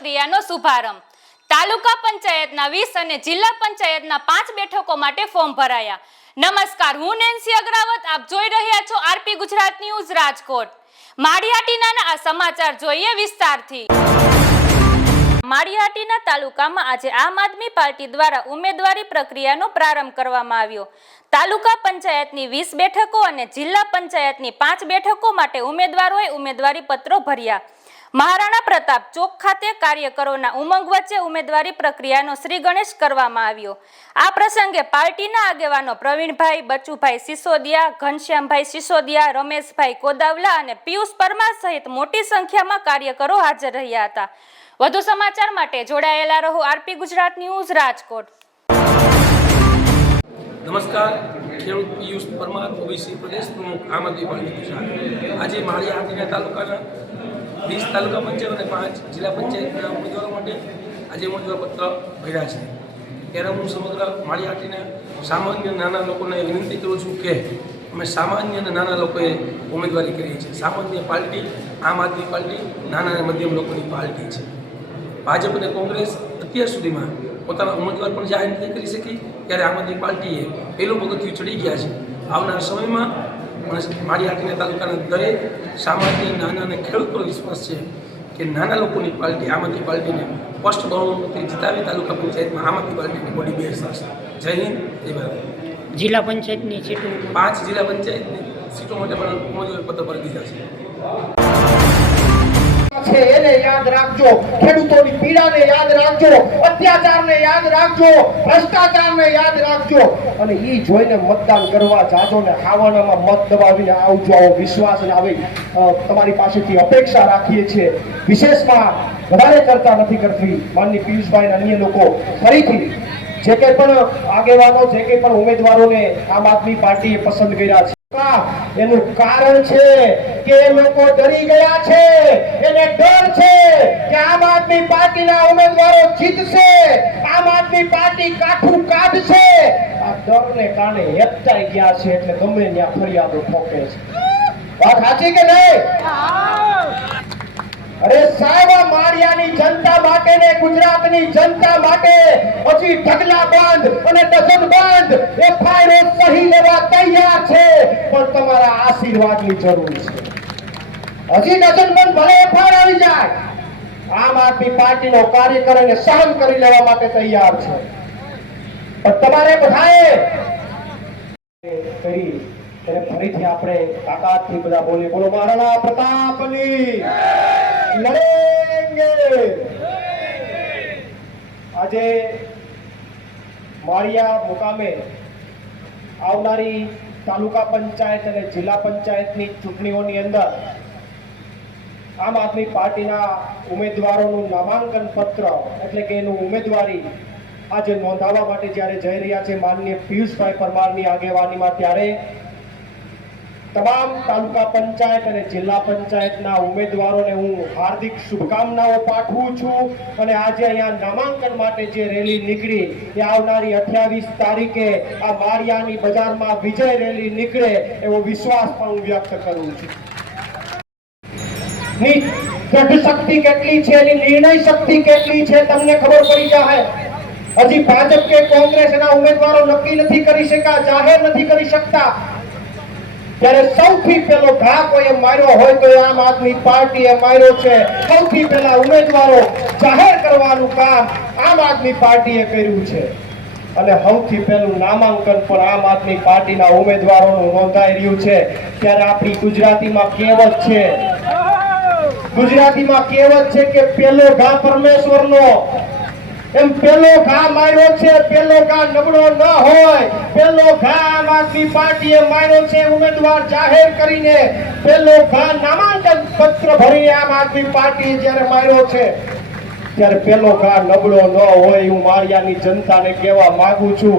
પ્રક્રિયાનો શુભારંભ। તાલુકા પંચાયતના 20 અને જિલ્લા પંચાયતના 5 બેઠકો માટે ફોર્મ ભરાયા। નમસ્કાર, હું નેન્સી અગ્રવત, આપ જોઈ રહ્યા છો આરપી ગુજરાત ન્યૂઝ રાજકોટ। માળિયાટીના આ સમાચાર જોઈએ વિસ્તારથી। માળિયાટીના તાલુકામાં આજે આમ આદમી પાર્ટી દ્વારા ઉમેદવારી પ્રક્રિયાનો પ્રારંભ કરવામાં આવ્યો। તાલુકા પંચાયતની 20 બેઠકો અને જિલ્લા પંચાયતની 5 બેઠકો માટે ઉમેદવારોએ ઉમેદવારી પત્રો ભર્યા। મહારાણા પ્રતાપ ચોક ખાતે કાર્યકરોના ઉમંગ વચ્ચે ઉમેદવારી પ્રક્રિયાનો શ્રી ગણેશ કરવામાં આવ્યો। આ પ્રસંગે પાર્ટીના આગેવાનો પ્રવીણભાઈ, બચુભાઈ સિસોદિયા, ઘનશ્યામભાઈ સિસોદિયા, રમેશભાઈ કોદાવલા અને પિયુષ પરમાર સહિત મોટી સંખ્યામાં કાર્યકરો હાજર રહ્યા હતા। વધુ સમાચાર માટે જોડાયેલા રહો આરપી ગુજરાત ન્યૂઝ રાજકોટ। નમસ્કાર, ખેડૂત પિયુષ પરમાર, ઓબીસી પ્રદેશ પ્રમુખ, આમ આદમી પાર્ટી ગુજરાત। આજે માળિયાટીના તાલુકાના 20 તાલુકા પંચાયત અને 5 જિલ્લા પંચાયતના ઉમેદવારો માટે આજે ઉમેદવારપત્ર ભર્યા છે। ત્યારે હું સમગ્ર માળિયાટીના સામાન્ય નાના લોકોને વિનંતી કરું છું કે અમે સામાન્ય અને નાના લોકોએ ઉમેદવારી કરી છે। સામાન્ય પાર્ટી આમ આદમી પાર્ટી નાના અને મધ્યમ લોકોની પાર્ટી છે। ભાજપ અને કોંગ્રેસ અત્યાર સુધીમાં પોતાના ઉમેદવાર પણ જાહેર નથી કરી શકી, ત્યારે આમ આદમી પાર્ટીએ પહેલું પગથિયું ચડી ગયા છે। આવનાર સમયમાં માળિયાટીના તાલુકાના દરેક સામાન્ય નાના અને ખેડૂત પર વિશ્વાસ છે કે નાના લોકોની પાર્ટી આમ આદમી પાર્ટીને સ્પષ્ટ બહુમતીથી જીતાવી તાલુકા પંચાયતમાં આમ આદમી પાર્ટીની બોડી બેસશે। જય હિન્દ, જય ભારત। જિલ્લા પંચાયતની સીટો 5 જિલ્લા પંચાયતની સીટો માટે પણ ઉમેદવારી પત્ર ભરી દીધા છે। એને યાદ રાખજો, ખેડૂતોની પીડાને યાદ રાખજો, અત્યાચારને યાદ રાખજો, ભ્રષ્ટાચારને યાદ રાખજો અને ઈ જોઈને મતદાન કરવા જાજો ને ખાવાનામાં મત દબાવીને આવજો, આવો વિશ્વાસ અને આવી તમારી પાસેથી અપેક્ષા રાખીએ છીએ। વિશેષમાં વધારે કરતા નથી કરતી માનની પિયુષભાઈ અને અન્ય લોકો ફરીથી જે કંઈ પણ આગેવાનો, જે કંઈ પણ ઉમેદવારોને આમ આદમી પાર્ટીએ પસંદ કર્યા છે એનું કારણ છે કે એ લોકો ડરી ગયા છે, એને ડર છે કે આમ આદમી પાર્ટીના ઉમેદવારો જીતશે, આમ આદમી પાર્ટી કાઠું કાઢશે। આ ડરને કારણે હેપતાઈ ગયા છે, એટલે ગમે ત્યાં ફરિયાદો ઠોકે છે। વાત સાચી કે નહીં? અરે સાહેબ, આ માળિયાની જનતા માટે ને ગુજરાતની જનતા માટે હજી ઢગલા બંધ અને ડઝન બંધ એફઆઈઆર સહી લેવા તૈયાર છે, પણ તમારા આશીર્વાદની જરૂર છે। હજી ડઝન બંધ ભલે એફઆઈઆર આવી જાય, આમ આદમી પાર્ટીનો કાર્યકરોને સહન કરી લેવા માટે તૈયાર છે, પણ તમારે બધાએ કરી ત્યારે ફરીથી આપણે તાકાતથી બધા બોલીએ, બોલો મહારાણા પ્રતાપની લડેંગે। આજે માળિયા મુકામે આવનારી તાલુકા પંચાયત અને જિલ્લા પંચાયતની ચૂંટણીઓની અંદર આમ આદમી પાર્ટીના ઉમેદવારોનું નામાંકન પત્ર એટલે કે એનું ઉમેદવારી આજે નોંધાવવા માટે જ્યારે જઈ રહ્યા છે માનનીય પિયુષભાઈ પરમારની આગેવાનીમાં, ત્યારે તમામ તાલુકા પંચાયત અને જિલ્લા પંચાયતના ઉમેદવારોને હું હાર્દિક શુભકામનાઓ પાઠવું છું અને આજે અહીંયા નામાંકન માટે જે રેલી નીકળી એ આવનારી 28 તારીખે આ માળિયાની બજારમાં વિજય રેલી નીકળે એવો વિશ્વાસ પણ હું વ્યક્ત કરું છું। ની દ્રઢ શક્તિ કેટલી છે, એની નિર્ણય શક્તિ કેટલી છે તમને ખબર પડી જાય। હજી ભાજપ કે કોંગ્રેસ એના ઉમેદવારો નક્કી નથી કરી શક્યા, જાહેર નથી કરી શકતા, ત્યારે સૌથી પહેલો ઘા કોઈએ માર્યો હોય તો આમ આદમી પાર્ટીએ માર્યો છે। સૌથી પહેલા ઉમેદવારો જાહેર કરવાનું કામ આમ આદમી પાર્ટીએ કર્યું છે અને સૌથી પહેલું નામાંકન પણ આમ આદમી પાર્ટીના ઉમેદવારોનું નોંધાઈ રહ્યું છે। ત્યારે આપણી ગુજરાતીમાં કહેવત છે કે પહેલો ઘા પરમેશ્વરનો, એમ પેલો ઘા માર્યો છે, પેલો ઘા નબળો ન હોય, પેલો ઘા આમ આદમી પાર્ટીએ માર્યો છે ઉમેદવાર જાહેર કરીને, પેલો ઘા નામાંકન પત્ર ભરી આમ આદમી પાર્ટીએ જ્યારે માર્યો છે, ત્યારે પેલો ઘા નબળો ન હોય હું માળિયાની જનતાને કહેવા માંગુ છું।